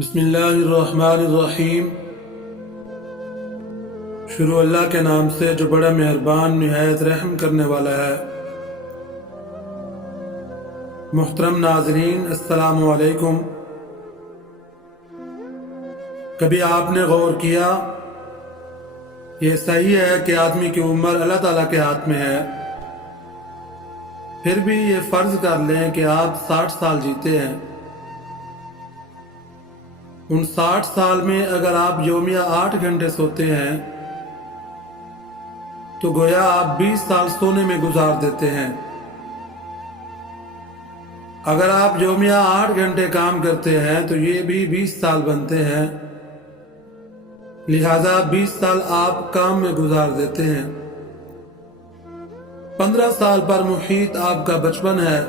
بسم اللہ الرحمن الرحیم۔ شروع اللہ کے نام سے جو بڑا مہربان نہایت رحم کرنے والا ہے۔ محترم ناظرین، السلام علیکم۔ کبھی آپ نے غور کیا، یہ صحیح ہے کہ آدمی کی عمر اللہ تعالیٰ کے ہاتھ میں ہے، پھر بھی یہ فرض کر لیں کہ آپ 60 سال جیتے ہیں۔ ان 60 سال میں اگر آپ یومیہ 8 گھنٹے سوتے ہیں تو گویا آپ 20 سال سونے میں گزار دیتے ہیں۔ اگر آپ یومیہ 8 گھنٹے کام کرتے ہیں تو یہ بھی 20 سال بنتے ہیں، لہذا 20 سال آپ کام میں گزار دیتے ہیں۔ 15 سال پر محیط آپ کا بچپن ہے۔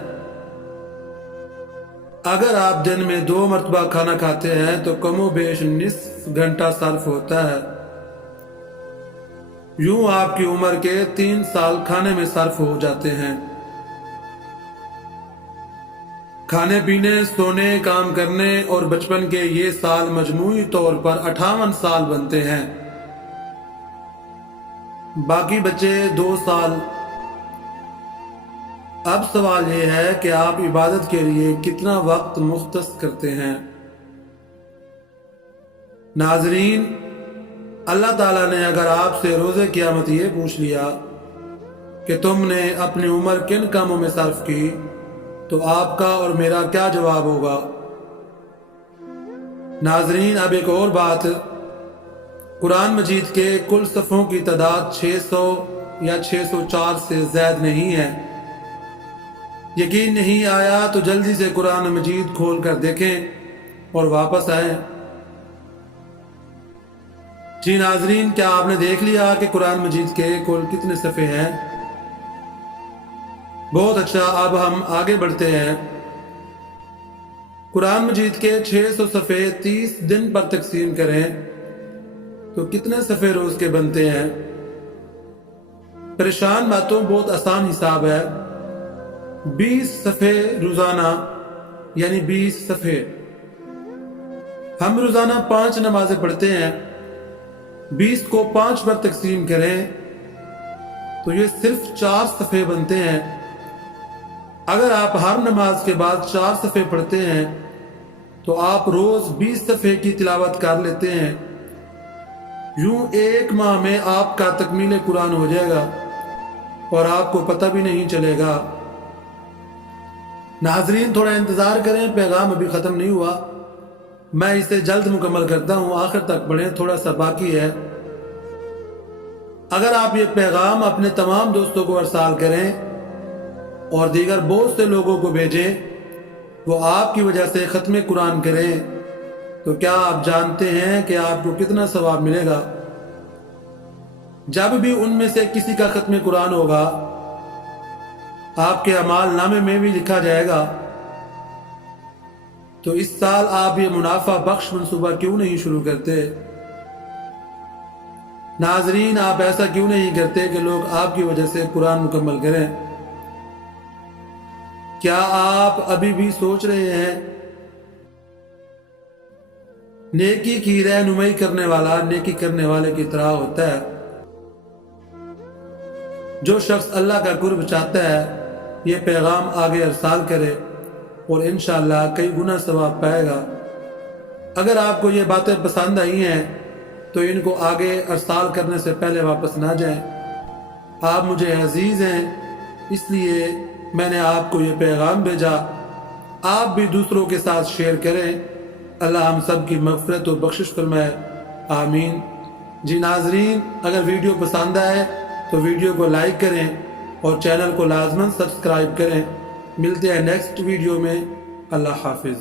اگر آپ دن میں 2 مرتبہ کھانا کھاتے ہیں تو کم و بیش نصف گھنٹہ صرف ہوتا ہے۔ یوں آپ کی عمر کے 3 سال کھانے میں صرف ہو جاتے ہیں۔ کھانے پینے، سونے، کام کرنے اور بچپن کے یہ سال مجموعی طور پر 58 سال بنتے ہیں۔ باقی بچے 2 سال۔ اب سوال یہ ہے کہ آپ عبادت کے لیے کتنا وقت مختص کرتے ہیں۔ ناظرین، اللہ تعالیٰ نے اگر آپ سے روز قیامت یہ پوچھ لیا کہ تم نے اپنی عمر کن کاموں میں صرف کی تو آپ کا اور میرا کیا جواب ہوگا؟ ناظرین، اب ایک اور بات، قرآن مجید کے کل صفحوں کی تعداد 600 یا 604 سے زائد نہیں ہے۔ یقین نہیں آیا تو جلدی سے قرآن مجید کھول کر دیکھیں اور واپس آئیں۔ جی ناظرین، کیا آپ نے دیکھ لیا کہ قرآن مجید کے کل کتنے صفحے ہیں؟ بہت اچھا، اب ہم آگے بڑھتے ہیں۔ قرآن مجید کے 600 صفحے 30 دن پر تقسیم کریں تو کتنے صفحے روز کے بنتے ہیں؟ پریشان باتوں، بہت آسان حساب ہے۔ 20 صفحے روزانہ یعنی 20 صفحے۔ ہم روزانہ 5 نمازیں پڑھتے ہیں، 20 کو 5 پر تقسیم کریں تو یہ صرف 4 صفحے بنتے ہیں۔ اگر آپ ہر نماز کے بعد 4 صفحے پڑھتے ہیں تو آپ روز 20 صفحے کی تلاوت کر لیتے ہیں۔ یوں 1 ماہ میں آپ کا تکمیل قرآن ہو جائے گا اور آپ کو پتہ بھی نہیں چلے گا۔ ناظرین، تھوڑا انتظار کریں، پیغام ابھی ختم نہیں ہوا، میں اسے جلد مکمل کرتا ہوں، آخر تک پڑھیں، تھوڑا سا باقی ہے۔ اگر آپ یہ پیغام اپنے تمام دوستوں کو ارسال کریں اور دیگر بہت سے لوگوں کو بھیجیں، وہ آپ کی وجہ سے ختم قرآن کریں، تو کیا آپ جانتے ہیں کہ آپ کو کتنا ثواب ملے گا؟ جب بھی ان میں سے کسی کا ختم قرآن ہوگا، آپ کے اعمال نامے میں بھی لکھا جائے گا۔ تو اس سال آپ یہ منافع بخش منصوبہ کیوں نہیں شروع کرتے؟ ناظرین، آپ ایسا کیوں نہیں کرتے کہ لوگ آپ کی وجہ سے قرآن مکمل کریں؟ کیا آپ ابھی بھی سوچ رہے ہیں؟ نیکی کی رہنمائی کرنے والا نیکی کرنے والے کی طرح ہوتا ہے۔ جو شخص اللہ کا قرب چاہتا ہے یہ پیغام آگے ارسال کرے اور انشاءاللہ کئی گنا ثواب پائے گا۔ اگر آپ کو یہ باتیں پسند آئی ہیں تو ان کو آگے ارسال کرنے سے پہلے واپس نہ جائیں۔ آپ مجھے عزیز ہیں، اس لیے میں نے آپ کو یہ پیغام بھیجا۔ آپ بھی دوسروں کے ساتھ شیئر کریں۔ اللہ ہم سب کی مغفرت و بخشش فرمائے، آمین۔ جی ناظرین، اگر ویڈیو پسند آئے تو ویڈیو کو لائک کریں اور چینل کو لازماً سبسکرائب کریں۔ ملتے ہیں نیکسٹ ویڈیو میں۔ اللہ حافظ۔